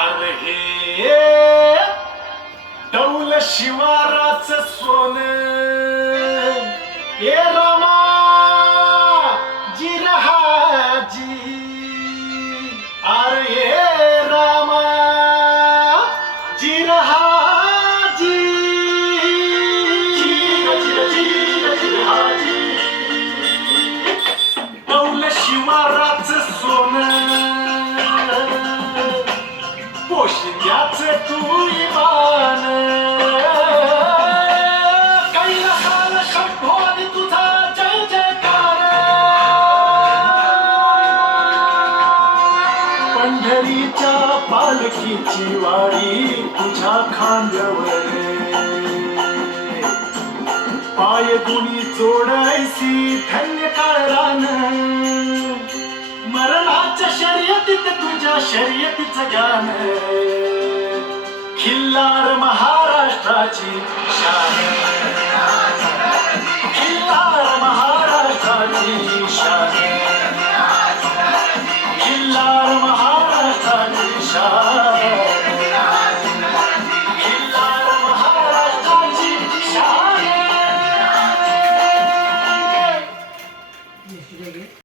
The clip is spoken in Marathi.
अरे हे. डौल शिवाराच सोन. ए रामा जिरहाजी अरे ए रामा रहा पोशिंद्याच तू इमान कैलासाला शंभोनी तुझा जय जयकार पंढरीच्या पालखीची वारी तुझ्या खांद्यावर पाय गुणी जोडायसी धन्य काळरान. मरणाच्या शर्यतीत तुझ्या शर्यतीचं ज्ञान खिल्लार महाराष्ट्राची शान खिल्लार महाराष्ट्राची शान खिल्लार महाराष्ट्राची शान